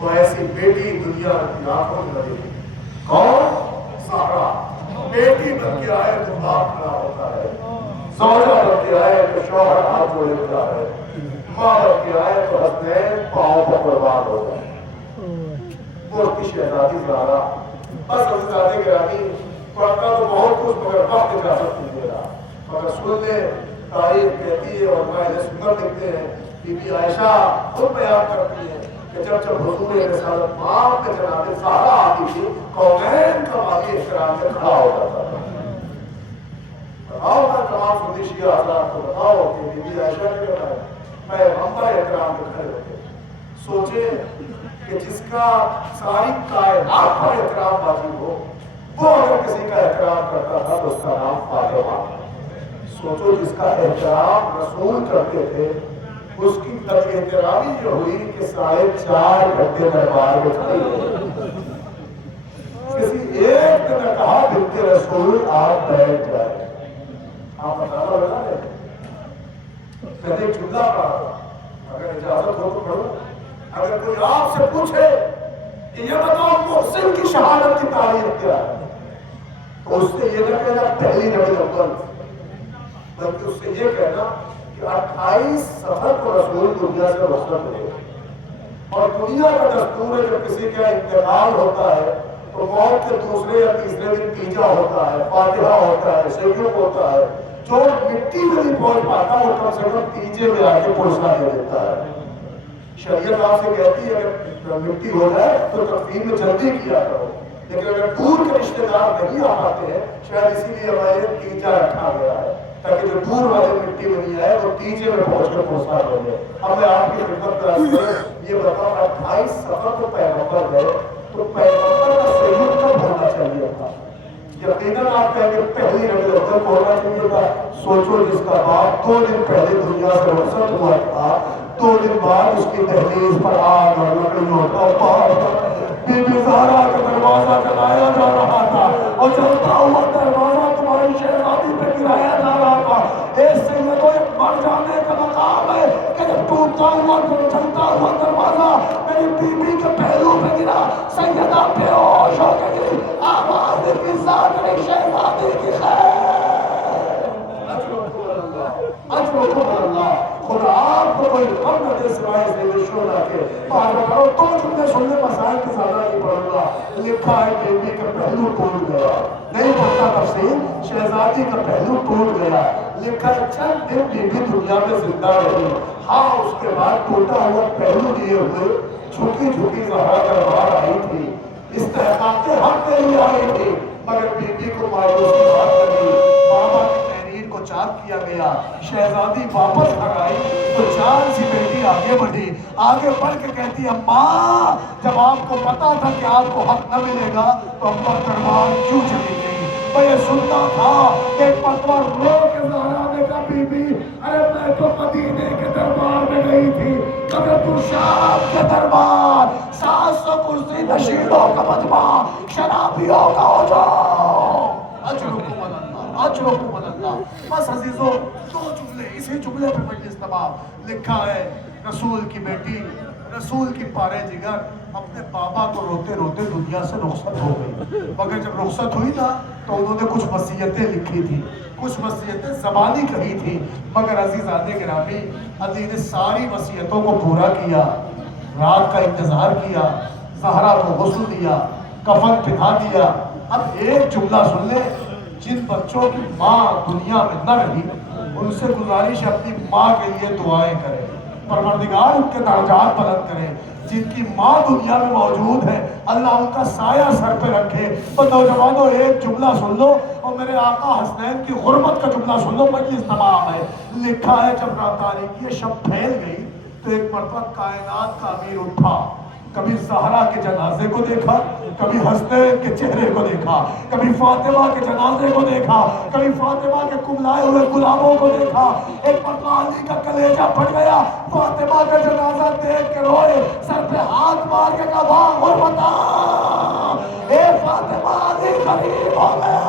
وہ ایسی بیٹی دنیا کی آنکھوں میں لگی. کون؟ زہرا. بیٹی بن کے آئے تو باپ کھڑا ہوتا ہے, زوجہ بن کے آئے تو شوہر ہاتھ جوڑے ہوتا ہے, ماں بن کے آئے تو حسنین پاؤں پر قربان ہوتا ہے. وہ کی شہزادی زہرا. بس حضرت گرامی پڑھنا تو بہت کچھ مگر وقت اجازت نہیں دے رہا, مگر سن لے تاریخ کہتی ہے اور میں سنت لکھتے ہیں. بی بی عائشہ خود بیان کرتی ہے کہ جب حضور رسالت ماں میں جناب زہرا آتی تھی, کونین کا والی احترام میں کھڑا ہوتا تھا. بتاؤ میں تمام سنی شیعہ حضرات کو بتاؤ کہ بی بی عائشہ نے کہا ہے میں ہمارا احترام میں کھڑے ہوتے. سوچے کہ جس کا ساری کائنات پر احترام واجب ہو, وہ اگر کسی کا احترام کرتا تھا تو اس کا نام فاطمہ. سوچو جس کا احترام رسول کرتے تھے, اس کی احترامی جو ہوئی کہ 4.5 گھنٹے دربار میں کھڑی. کسی ایک نے کہا بنت رسول آپ بیٹھ جائے. آپ بتانا لگا ہے پہلے ایک جملہ پڑھا, اگر اجازت ہو تو پڑھو. اگر کوئی آپ سے پوچھے کہ یہ بتاؤ محسن کی شہادت کی تاریخ کیا ہے, تو اس سے یہ نہ کہنا پہلی ربیع الاول, بلکہ اس سے یہ کہنا کہ 28 صفر کو رسول دنیا سے رخصت ہوئے. اور دنیا کا دستور ہے جب کسی کا انتقال ہوتا ہے تو موت کے دوسرے یا تیسرے دن تیجا ہوتا ہے, فاتحہ ہوتا ہے, شیوک ہوتا ہے. جو مٹی میں نہیں پہنچ پاتا وہ کم سے کم تیجے میں آ کے پہنچنا دے دیتا ہے. شریعت آپ سے کہتی ہے اگر مٹی ہو جائے تو تکفین میں جلدی کیا کرو, لیکن اگر دور کے رشتے دار نہیں آ پاتے ہیں شاید اسی لیے ہمارے تیجا رکھا گیا ہے تاکہ جو دور والے مٹی میں نہیں آئے وہ تیجے میں پہنچ کر پہنچا دیں گے. اب میں آپ کی خدمت میں یہ بتاؤں 28 صفر کو پیغمبر گئے تو پیغمبر کا سیوک کب ہونا چاہیے تھا؟ یقیناً آپ کہیں گے پہلی ربیع الاول کو ہونا چاہیے تھا. سوچو جس کا باپ 2 دن پہلے دنیا سے رخصت ہوا تھا, 2 دن بعد اس کی دہلیز پر آگ اور لکڑیوں کا پہاڑ, بی بی زہرا کا دروازہ جلایا جا رہا تھا اور جلتا ہوا دروازہ تمہاری شہزادی پہ گرایا جا رہا تھا. ایک سیدوں ایک مر جانے کا مقام ہے کہ جب ٹوٹتا ہوا جلتا ہوا دروازہ میری بیوی کے پہلو پہ گرا, سیدہ بے ہوش ہو کے گری, آواز کی ذات نے شہزادی کی خیر. خدا آپ کو کوئی غم نہ دے سوائے اس نے شولا کے. بار بتاؤ 2 جملے سننے مسائل کی زیادہ نہیں پڑھوں گا. لکھا ہے بیوی کا پہلو ٹوٹ گیا, نہیں پڑھتا تفصیل, شہزادی کا پہلو ٹوٹ گیا. لکھا ہے چند دن بیوی دنیا میں زندہ رہی, ہاں اس کے بعد ٹوٹا ہوا پہلو لیے ہوئے جھکی جھکی زہرا دربار آئی تھی, استحقاق حق کے لیے آئی تھی, مگر بیوی کو مایوسی بات لگی. بابا کی تحریر کو چاک کیا گیا, شہزادی واپس گھر آئی تو جان سی بیٹی آگے بڑھی, آگے بڑھ کے کہتی اماں جب آپ کو پتا تھا کہ آپ کو حق نہ ملے گا تو اماں دربار کیوں چلی گئی؟ میں یہ سنتا تھا کہ ایک مرتبہ رو کے زہرا نے کہا بی بی ارے میں تو مدینے کے دربار میں گئی تھی مگر تو شام کے دربار 700 کرسی نشینوں کا مجمع شرابیوں کا ہو جاؤ. اجرکم اللہ, اجرکم اللہ. بس عزیزوں 2 جملے, اسی جملے پہ مجلس تمام. لکھا ہے رسول کی بیٹی, رسول کی پارے جگر اپنے بابا کو روتے روتے دنیا سے رخصت ہو گئی, مگر جب رخصت ہوئی نا تو انہوں نے کچھ وصیتیں لکھی تھی, کچھ وصیتیں زبانی کہی تھی, مگر عزیزان گرامی علی نے ساری وصیتوں کو پورا کیا, رات کا انتظار کیا, زہرا کو غسل دیا, کفن پہنا دیا. اب ایک جملہ سن لے, جن بچوں کی ماں دنیا میں نہ رہی ان سے گزارش ہے اپنی ماں کے لیے دعائیں کریں, پروردگار ان کے درجات بلند کرے. جن کی ماں دنیا میں موجود ہے اللہ ان کا سایہ سر پہ رکھے. تو نوجوانوں ایک جملہ سن لو اور میرے آقا حسنین کی غربت کا جملہ سن لو, مجلس تمام ہے. لکھا ہے جب رات تاریکی شب پھیل گئی تو ایک مرتبہ کائنات کا امیر اٹھا, کبھی زہرا کے جنازے کو دیکھا, کبھی حسنین کے چہرے کو دیکھا, کبھی فاطمہ کے جنازے کو دیکھا, کبھی فاطمہ کے کملائے ہوئے غلاموں کو دیکھا. ایک مرتبہ علی کا کلیجہ پھٹ گیا, فاطمہ کا جنازہ دیکھ کے روئے, سر پہ ہاتھ مار کے کہا واہ غربتا, اے فاطمہ علی قریب ہو گیا.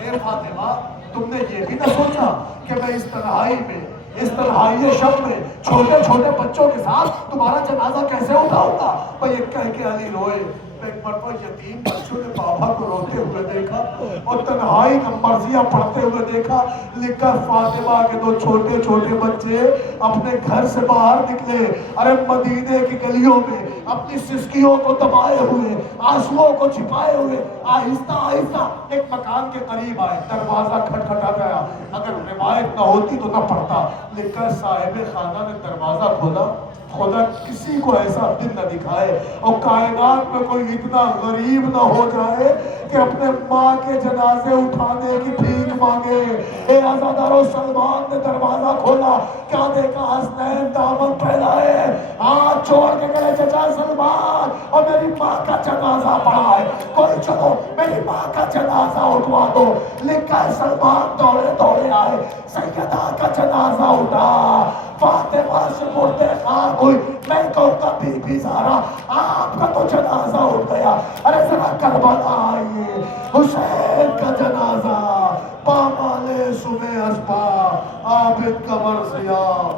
اے فاطمہ تم نے یہ بھی نہ سوچا کہ میں اس تنہائی میں, اس تنہائی شب میں چھوٹے چھوٹے بچوں کے ساتھ تمہارا جنازہ کیسے اٹھاؤں گا؟ بھئی یہ کہہ کے علی روئے. ایک مرتبہ یتیم بچوں نے بابا کو روتے ہوئے دیکھا اور تنہائی کا مرثیہ پڑھتے ہوئے دیکھا. لکھا فاطمہ کے دو چھوٹے چھوٹے بچے اپنے گھر سے باہر نکلے. ارے مدینے کی گلیوں میں اپنی سسکیوں کو دبائے ہوئے, آنسوؤں کو چھپائے ہوئے آہستہ آہستہ ایک مکان کے قریب آئے. دروازہ کھٹکھٹا گیا. اگر روایت نہ ہوتی تو نہ پڑھتا. لکھا صاحب خانہ نے دروازہ کھولا. خدا کسی کو ایسا دن نہ دکھائے اور کائنات میں کوئی اتنا غریب نہ ہو جائے کہ اپنے ماں کے جنازے اٹھانے کی بھیک مانگے. اے عزادارو, سلمان نے دروازہ کھولا. کیا دیکھا؟ حسنین دامن پھیلائے, ہاتھ چھوڑ کے کہے چچا سلمان اور میری ماں کا جنازہ پڑھا ہے, کوئی چلو میری ماں کا جنازہ اٹھوا دو. لکھا ہے سلمان دوڑے دوڑے آئے, سیدہ کا جنازہ اٹھا. فاطمہ سے مردے خاک ہوئی. میں کہوں گا بی بی زہرا آپ کا تو جنازہ اٹھ گیا. ارے ذرا کربلا آئیے, حسین کا جنازہ پامالے صبح اسپا عابد قبر سیاہ.